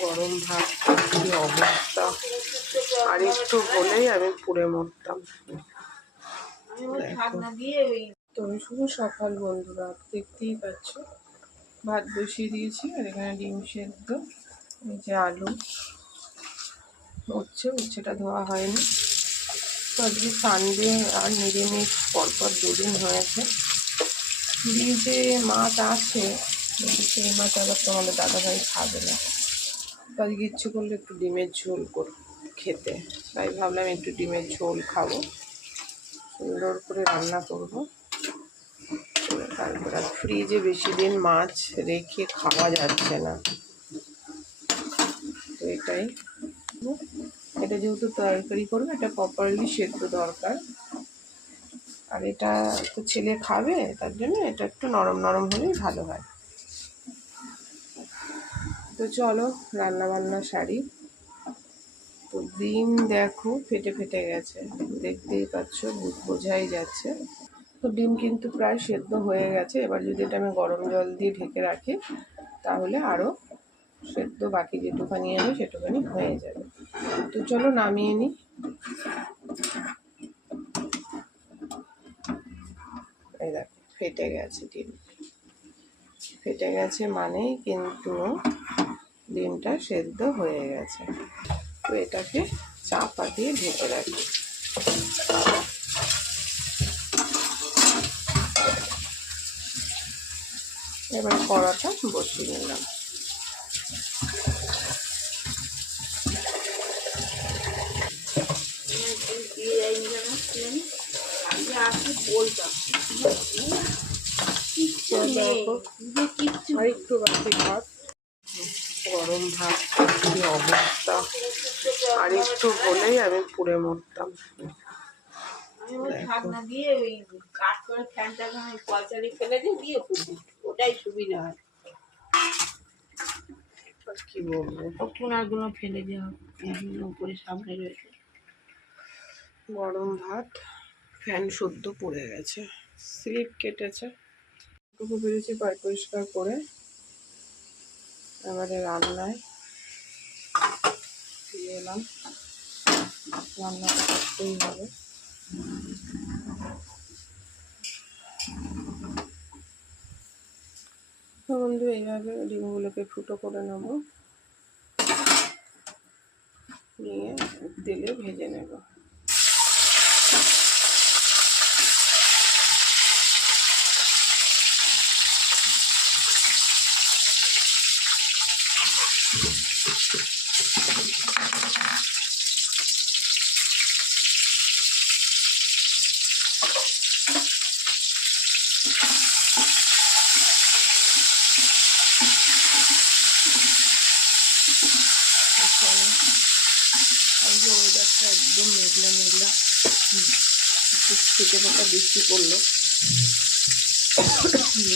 গরম ভাত কি অবস্থা, আর একটু হলেই আমি পুড়ে মরতাম। তো শুভ সকাল বন্ধুরা, দেখতেই পাচ্ছ ভাত বসিয়ে দিয়েছি, আর এখানে ডিম সেদ্ধ, এই যে আলু উচ্ছেটা ধোয়া হয়নি। তো আজকে সানডে আর নিরামিষ, পরপর দুদিন হয়েছে। ফ্রিজে মাছ আছে, সেই মাছ আবার তোমাদের দাদাভাই খাবে না। আজকে ইচ্ছে করলে একটু ডিমের ঝোল খেতে, তাই ভাবলাম একটু ডিমের ঝোল খাবো, সুন্দর করে রান্না করবো। তারপর আর ফ্রিজে বেশি দিন মাছ রেখে খাওয়া যাচ্ছে না, তো এটা যেহেতু তরকারি করবে, এটা প্রপারলি সেদ্ধ দরকার, আর এটা তো ছেলে খাবে, তার জন্য এটা একটু নরম নরম হলেই ভালো হয়। তো চলো রান্না বান্না সারি। তো ডিম দেখো ফেটে ফেটে গেছে, দেখতেই পাচ্ছ, বোঝাই যাচ্ছে। তো ডিম কিন্তু প্রায় সেদ্ধ হয়ে গেছে। এবার যদি এটা আমি গরম জল দিয়ে ঢেকে রাখি, তাহলে আরও সেদ্ধ বাকি যেটুখানি আমি সেটুখানি হয়ে যাবে। তো চলো নামিয়ে নিই। এই দেখো ফেটে গেছে ডিম, ফেটে গেছে মানেই কিন্তু ডিমটা সেদ্ধ হয়ে গেছে। তো এটাকে চাপা দিয়ে ঢেকে রাখি। এবার কড়াটা বসিয়ে নিলাম। আর একটু বাকি ভাত, গরম ভাত কি অবস্থা, আর একটু হলেই আমি পুড়ে মরতাম। ওটাই সুবিধা হয়, কি বলবো, কোনাগুলো ফেলে দেওয়া উপরে সামনে রয়েছে। গরম ভাত, ফ্যান শুদ্ধ পড়ে গেছে, স্লিপ কেটেছে, টুকু পেরেছি পরিষ্কার করে। এবারে রান্নায় দিয়ে এলাম, রান্নাটা করতেই হবে। বন্ধু এইভাবে ডিমগুলোকে ফুটো করে নেব, নিয়ে তেলে ভেজে নেব। ওয়েদারটা একদম মেঘলা মেঘলা, একটু ছিটে ফোঁটা বৃষ্টি পড়লো।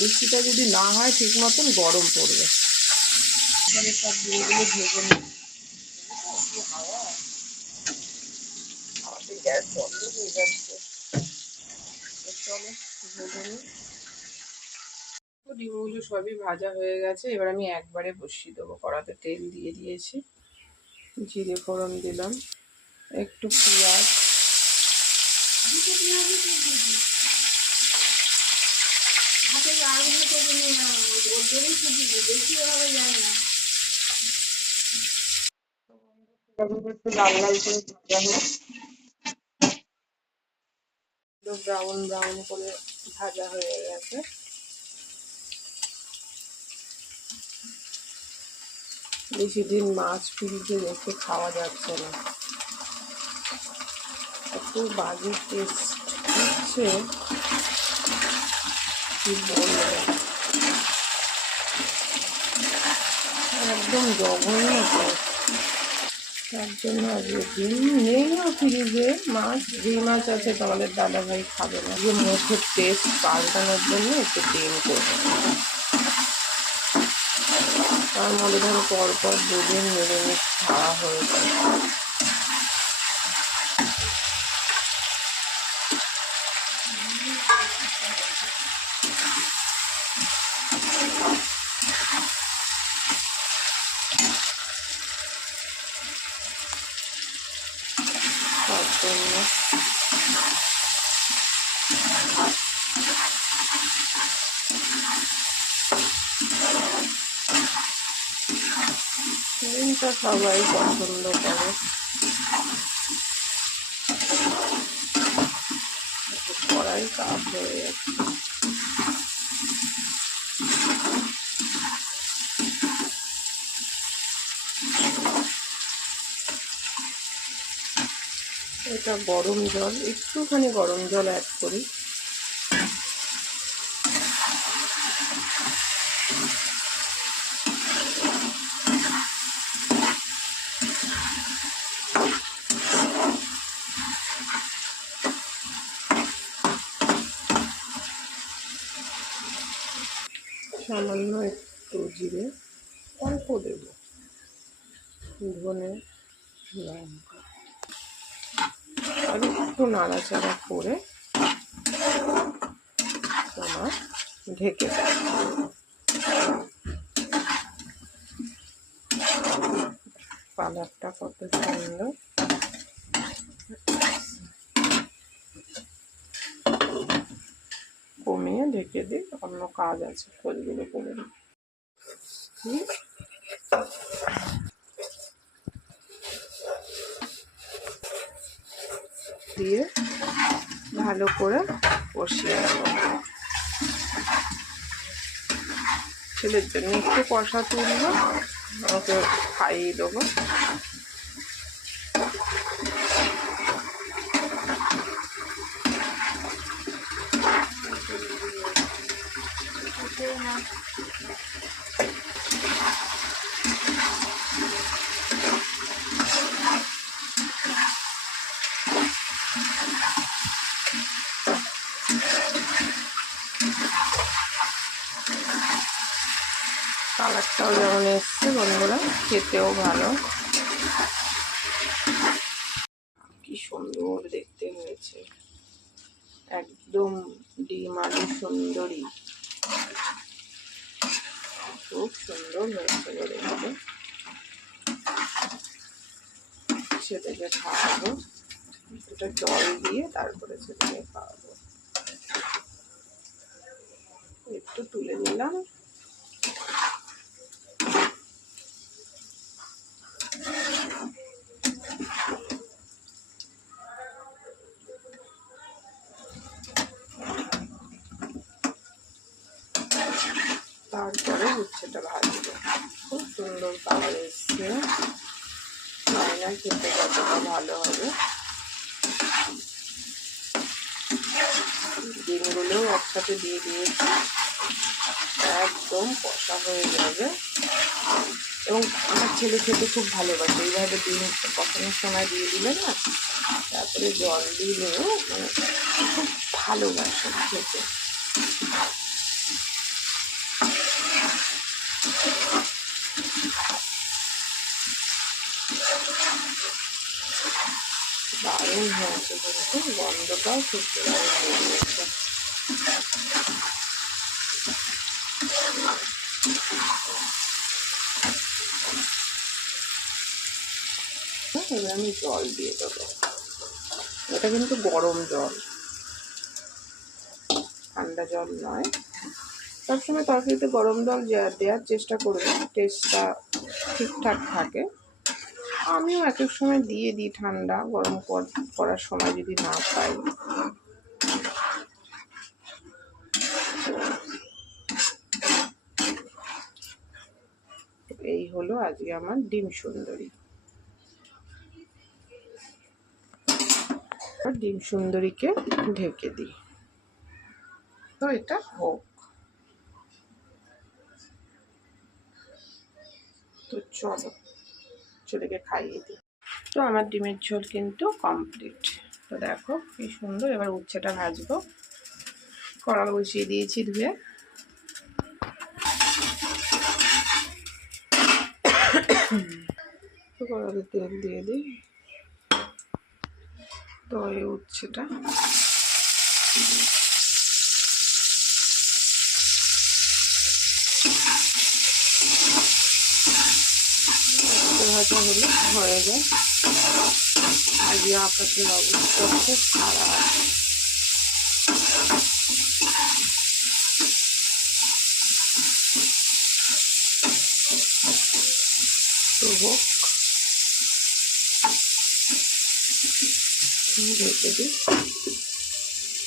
বৃষ্টিটা যদি না হয় ঠিক মতন, গরম পড়বে। এবারে সব ডিমগুলো ভেজে নিই। হাওয়াতে গ্যাস বন্ধ হয়ে যাচ্ছে, চলো ভেজে নিই। ডিমগুলো সবই ভাজা হয়ে গেছে, এবার আমি একবারে বসিয়ে দেবো। কড়াতে তেল দিয়ে দিয়েছি, জিরে ফোড়ন দিলাম, একটু পেঁয়াজ, একটু লাল লাল করে ভাজা হোক, ব্রাউন ব্রাউন করে ভাজা হয়ে গেছে। বেশি দিন মাছ ফ্রিজে রেখে খাওয়া যাচ্ছে না, এত বাজে টেস্ট হচ্ছে, কি বলবো, একদম জঘন্য টেস্ট। তার জন্য আজকে ডিম নেইও ফ্রিজে, মাছ যেই মাছ আছে তোমাদের দাদাভাই খাবে না, যে মুখের টেস্ট পাল্টানোর জন্য একটু ডিম করবে। তার মধ্যে ধরো পরপর দুদিন নিরামিষ খাওয়া হয়েছে। জন্য। ডিমটা সবাই পছন্দ করে। কড়াই কাপ হয়ে যাচ্ছে। এটা গরম জল, একটুখানি গরম জল অ্যাড করি। সামান্য একটু জিরে, অল্প দেব, ধনে, লঙ্কা, আর একটু নাড়াচাড়া করে তোমার ঢেকে দেব। কালারটা কত সুন্দর। কমিয়ে ঢেকে দিই, অন্য কাজ আছে, ফলগুলো কমে দিয়ে ভালো করে কষিয়ে নেব। ছেলের জন্য একটু কষা তুলবো, ওকে খাইয়ে দেবো। কালারটাও যেমন এসছে বন্ধুরা, খেতেও ভালো, কি সুন্দর দেখতে হয়েছে, একদম ডিম আলু সুন্দরী, খুব সুন্দর হয়েছে দেখতে। ছেলেকে খাওয়াবো, এটা জল দিয়ে তারপরে ছেলেকে খাওয়াবো। একটু তুলে নিলাম। তারপরে উচ্ছেটা ভাজবো। খুব সুন্দর কালার এসছে, জানি না খেতে কতটা ভালো হবে। ডিমগুলোও একসাথে দিয়ে দিয়েছি, একদম কষা হয়ে যাবে। এবং আমার ছেলে খেতে খুব ভালোবাসে, এইভাবে ডিম কষানোর সময় দিয়ে দিলে না, তারপরে জল দিলেও মানে খুব ভালোবাসে খেতে। দারুণ হয়েছে কিন্তু, গন্ধটাও খুব দারুণ বেরিয়েছে। এবার আমি জল দিয়ে দেবো, এটা কিন্তু গরম জল, ঠান্ডা জল নয়। সবসময় তরকারিতে গরম জল দেওয়ার চেষ্টা করবে, টেস্টটা ঠিকঠাক থাকে। আমিও এক এক সময় দিয়ে দিই ঠান্ডা, গরম করার সময় যদি না পাই। এই হলো আজকে আমার ডিম সুন্দরী। ডিম সুন্দরীকে ঢেকে দিই, তো এটা হোক। তো চলো ছেলেকে খাইয়ে দিই। তো আমার ডিমের ঝোল কিন্তু কমপ্লিট। তো দেখো কি সুন্দর। এবার উচ্ছেটা ভাজবো। কড়া বসিয়ে দিয়েছি ধুয়ে। তো কড়াতে তেল দিয়ে দিই। তো এই উচ্ছেটা ভাজা হলে হয়ে যায়। আজকে আকাশের অবস্থা খুব খারাপ। তো হোক, ঢেকে দিই।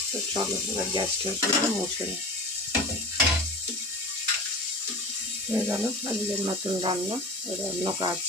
তো চলো এবার গ্যাসটা মুছে নিই। হয়ে গেল আজকের নতুন রান্না, এবার অন্য কাজ।